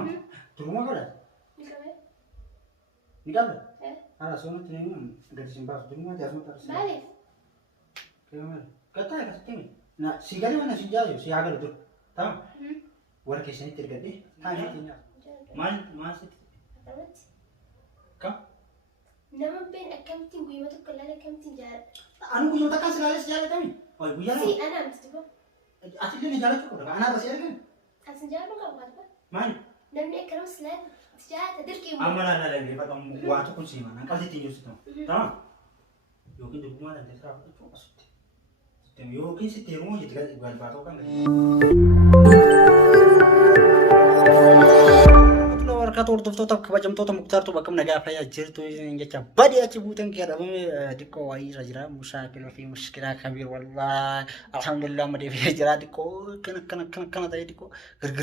Tamam. Duruma göre. Ni kabla. Hala sonra tüneyim gatishin baas duruma jasma tarsa. Maaliif? Kemal. Kata ya kasih na sigari mana si jauh si agar tu. Tamam. War kesini tergadi. Tanya tinya. Masih. Akkamatti? Kam? Nama ben akkamittiin guyyaa tokko ilaalee akkamittiin jaalladha? Anu guyyaa takkan selalu si jalan kami. Oh guyyaa Si anaa miti duba. asli ni jalan cukup. Anak pasti ada kan? Ansin jaalladhu qabu qabu. Mana? Namni akkanuma silaan jaalladha dirqii mu. Amma la lagi pada waktu pun sih mana. Kalau ditinju situ. Tamam. Yokin duruma dan desra itu asli. Yokin si temu jadi kan ibarat batu kan. Warqata hordoftoota kabajamtoota muktaartu bakka nagaa fayyaa jirtu jecha badii achi buutan kee dhabame diqqoo wayii irra jira musaafiloo fi mushkilaa kabiir wallaahi alhamdulillah madee fi jira diqqoo kana ta'e diqqoo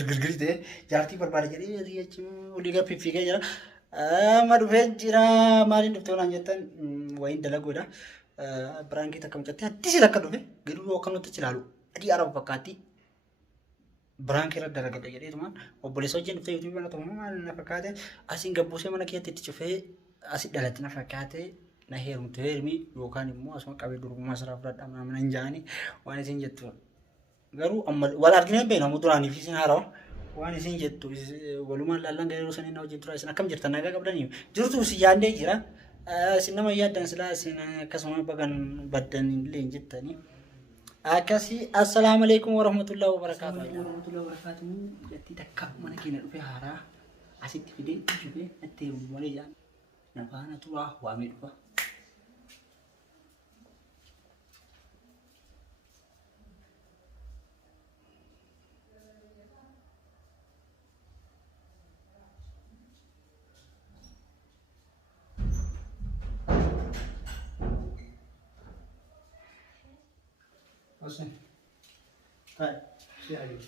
girgir ta'e jaartii barbaade jedhee jechi olii gaaffii fiigee jira amma dhufee jira maaliin dhuftee waan jettan wayiin dalagoodha biraankii takka mucattee addisi takka dhufe garuu yoo akkanatti ilaalu adii araba fakkaatti Branki irra dalagadha jedheetumaan obboleessa wajjin dhuftee yuutuubii kana ta'uu maal na fakkaate asiin gabbuusee mana keetti itti cufee asii dhalatti na fakkaate na heerumtu heermi yookaan immoo asuma qabee durummaa siraa fudhadhaa mana hin jaani waan isin jettu garuu amma wal argine beekamu duraanii fi isin haarawa waan isin jettu walumaan laallan garuu sanii na wajjin tura isin akkam jirtan nagaa qabdanii jirtu si yaandee jira isin nama yaaddan silaa isin akkasuma bagan baddan illee hin jettanii Akasi assalamualaikum warahmatullahi wabarakatuh. Warahmatullahi wabarakatuh. Jadi dekat mana kena rupiah hara. Asyik video juga nanti mulai jalan. Nampak tu lah wamit apa. Oke. Hai, siapa ini?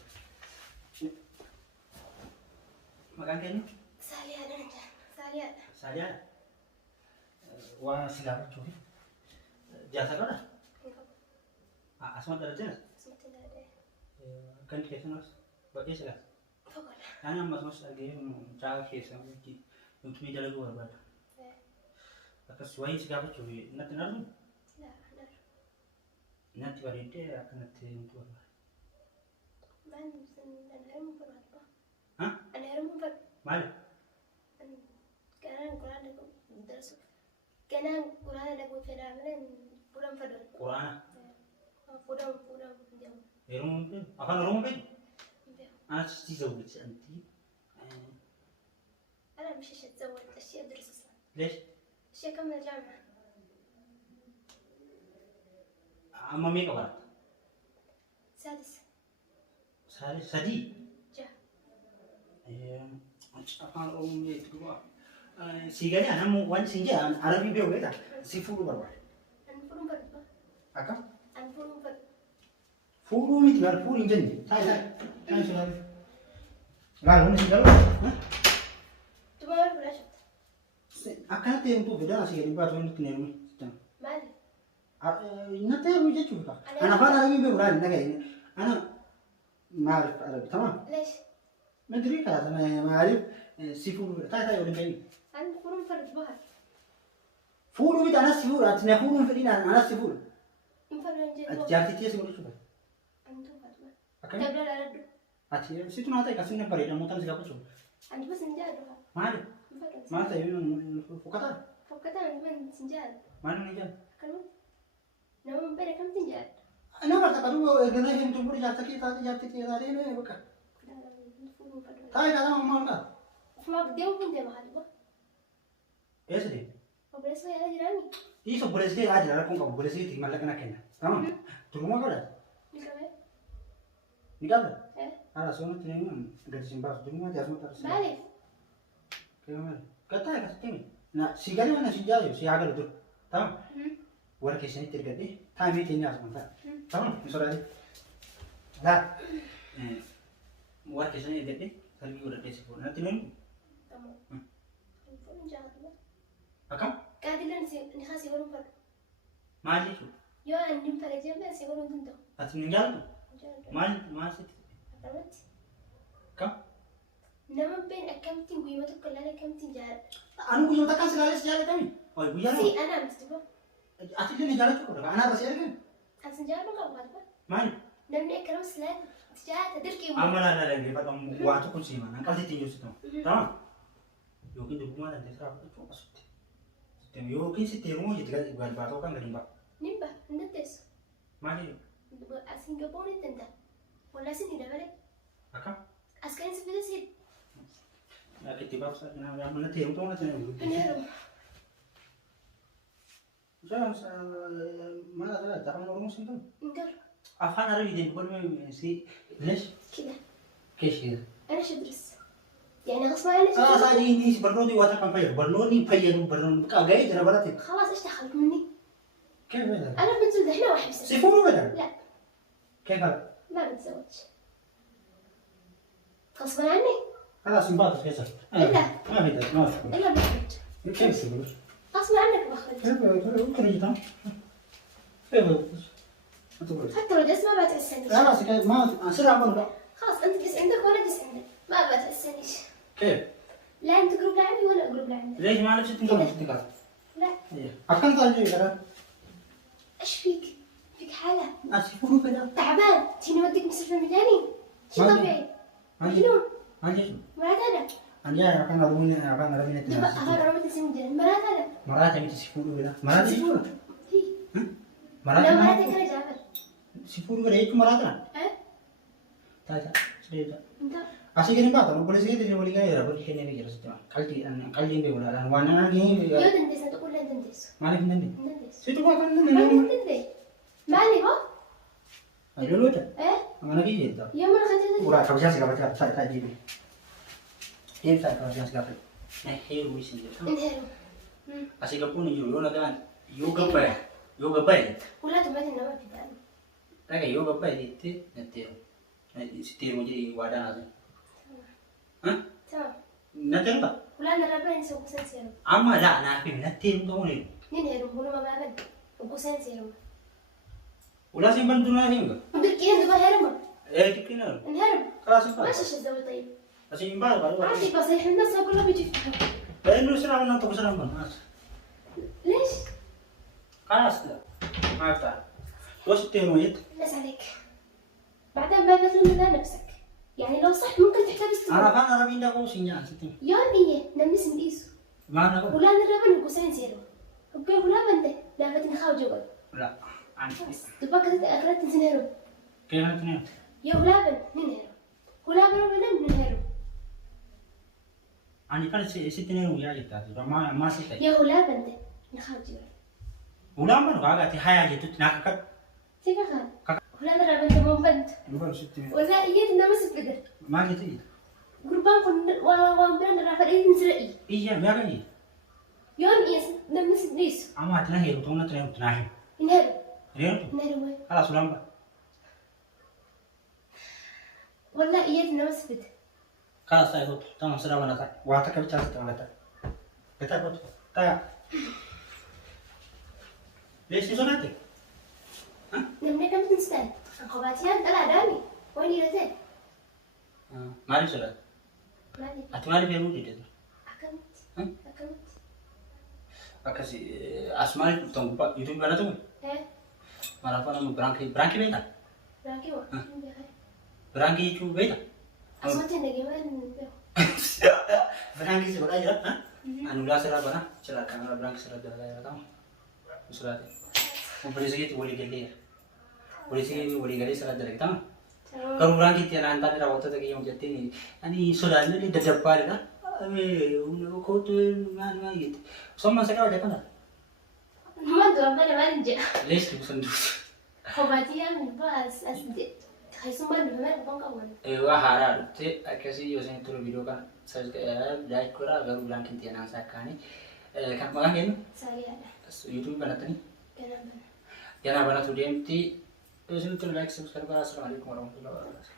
Makan kan? Salian aja. Salian. Wah, siapa cuy? Jasa kan? Asma ada jelas? Asma ada. Kan kisah mas, bagi sila. Pokoknya. Karena mas lagi cakap kisah mungkin untuk meja lagu apa? Akas wahai siapa cuy? Nanti nalu? Nanti barite akan nanti untuk apa? Man, anak mau apa? Hah? Anak mau apa? Mana? Karena Quran aku terus. Karena Quran aku federalan pulang fedor. Quran. Pulang jam. Rumah pun? Apa rumah pun? Asli jauh cantik. أنا مش هتزوج أشياء أدرس أصلا. ليش؟ أشياء أكمل جامعة. أما مين كبار؟ سادس. Sadi? جا. Apa orang itu gua? Sigari anak mau wan sinja, Arabi beo beda, seafood berapa? أنا فلوم برد. Apa? أنا فلوم برد. Food itu bar food injen. Saya sudah. Lalu ni sigari? تمام ولا شفت؟ Akan tu beda sigari bar tu ni kena مالي. Nanti aku jadi cuba. Anak apa Arabi beo berani nak ini? Anak معرف عربي تمام؟ ليش؟ ما ادري خلاص انا ما اعرف سيفود تعال ولا جاي أنا فلوم برد بحر. فول بيت انا سيفود انا فول في انا سيفود مفرن جد. جاكي تي سيفود شو أنا تو فاطمة. اكن قبل لا أرد. اتي سيتو ناتا كاسين بري انا متان سيغا بشو أنا بس نجاد بحر. ما اعرف مفرن. ما تاي فكتا فكرت أنا من سنجاد. ما نجي كلام. نوم بينك كم تنجاد؟ انا ما تقدروا غنا هم تقول جاتكي تاتي هذه نه بك فلوم برد. تاي كذا ما ما فما بدي أقول ده محل بقى. ايش دي وبس يا جيراني. ايش بوليس كي اجي انا كون بوليس كي تي مالك انا كنا تمام تروما كده نكمل. نقابل إيه. انا سونو تنين قد سيمباس تروما جاسمو ترسل مالي. كمان كتا يا كستمي نا سيجاري وانا سيجاري سيجاري دور تمام ورك سني ترقدي تايمي تيني اسمع تمام مسوري لا ورك سني ترقدي سلبي ولا ديسي فور نتنين تمام. فلوم جاد بقى. أكم قاعد لنا نخاسي ورم فرد. ما أجي شو يا أني مفرجة بس يقولون تنتو. أتمنى جالو ما ست أتمنى. كم نما بين كم تين قيمتك كلها كم تين جار أنا بقول لك كان سلالة سجارة تاني أو بيجي سي أنا مستبى أتيجي نجارة شو كده أنا بس يرجع أنا سنجار ما قبل هذا ماني نمني أكرم سلالة تجاه تدركي أما لا لا لا بعد وقت كل شيء ما نقدر تيجي سيتم تمام يمكن تبغى ما تنسى شو أصلا تم يمكن ستيرمو يتقال بعد بعد كان قريبا نبى ندرس ماني سنغافورة تنتا ولا سني دبلة أكا أسكان سبيل سيد لا كتير بس أنا يا من تيرم تونا تيرم نهرب جالس ما لا تعمل نورمال سنتم نقر أفهم أنا بدي بقول ما سي ليش كذا كيش كذا أنا شدرس يعني غصب عني سادي نيش برنودي واتا كم فير برنوني فير برنون كاجي ترى بلاتي خلاص إيش دخلك مني كيف هذا أنا بنزل دحين واحد بس سيفونو بدل لا كيف هذا ما بتزوج غصب عني هذا سنباط كيسر لا. ما في ده ما في إلا بخرج كيف سيقول غصب عنك بخرج كيف كريتا كيف ما تقول حتى لو جلست ما بتحسنيش لا سكاي ما أصير أعمل بقى خلاص أنت جلس عندك وأنا جلس عندك ما بتحسنيش كيف لا أنت جروب لعندي وأنا جروب لعندك ليش ما عرفت تنقل تنقل لا أكن تاجي كذا إيش فيك؟ فيك حالة سيفونو كذا تعبان تيني وديك مستشفى مجاني شو ما في. طبيعي عندي مجنون عندي مرات هذا عندي أنا رومي أنا رومي جب أخر رومة اسم مجاني مرات هذا مرات أبي تسيفونو كذا مرات سيفونو هي مرات لو ما مراتك أنا جابر سيفونو كذا إيش مرات أنا أه تاجا سيدا أنت así que empata, no puede ser que te lo diga era porque tiene que ser calti calti de volar la wana ni يود ندس أنت قول له ندس ما لك ندي ندس si tu vas con ما no ندس مالي بو ay lo luta إيه mana ki yeta يوم أنا خدت pura ka bisa segala macam sai tadi ni dia sai ka bisa segala he wisi انهروا así que pun yo na kan yoga pa ولا تبعت النوم في دم ta ka yoga pa itu nanti si tiru jadi wadah nasi تمام nanti apa ولا نربى نسوي كوسين سيرم amma la na fi nanti tu ni ننهروا هنا ما بعمل وكوسين سيرم ulah simpan tu nasi enggak مدير كيان دبا هرم dikina انهرب kelas simpan ماشي شو تسوي طيب simpan baru عادي بصيح الناس كلها بيجفتحوا Pero será una cosa será más. ليش؟ خلاص كده. ما افتح. وش تنويت؟ الناس عليك بعدين ما بيظلم إلا نفسك يعني لو صح ممكن تحتاج انا فانا ربي ده وسينيا ستي. يون إيه نمس مديسو ما انا ولا نربى نقصين زيرو اوكي ولا بنده لا بتنخاو جبل لا. عندي. تبقى كده أكلت نهرو كيف انت؟ يا ولا بن نهرو ولا بن ولا نهرو عندي كان ستين ويا جتا. ما ستة. يا ولا بنده نخاو جبل ولا ما نقعد هاي جت تناك. تيجي خال ولا نربى بنده مو بنت نقول ستين. ولا إيه نمس بدر ما جت. قربان كن وامبران نربى إيه نسرقي iya ما كان. يون إيه نمس مديسو اما تنهي وتونا تنهي. نهرو ريون؟ نهرو وين خلاص ولا ولا إيه نمس بدر خلاص هاي هو تمام سرا ولا تا. واتك بتشاف تمام تا. بتاع كنت. تا. ليش يزوناتك؟ نمني كم تنستان خباتيان طلع دامي وين يرتين ما لي سرا. مالي أتمنى في مودي ده. أكمت Akasi asmal tong YouTube mana tu? إيه Mana apa nama Branki beta? راكي وقت Branki itu beta? أصوات النجمان Branki sebelah aja, ha? Anu lah serah mana? Serah kamera Branki serah dah lah tahu. Serah deh. Polisi itu boleh geli ya. Polisi itu boleh geli serah dah tahu. Kalau Branki tiada antar dia waktu tu yang jadi ni, ani sudah ni dah dapat dah. Kau tu mana gitu. Sama sekali ada kan? ما أدري ما نرجع ليش تبصن دوس؟ خباتيان بس أصدق خيسون ما نفهم بانك أول Wahara, te akasi yosen itu video kan, saya like kura baru bilang kinti anak saya kan ini, kan makan ini, سريع YouTube mana tadi? كلام Jangan banyak tu dia mesti, yosen itu like subscribe, assalamualaikum warahmatullahi wabarakatuh.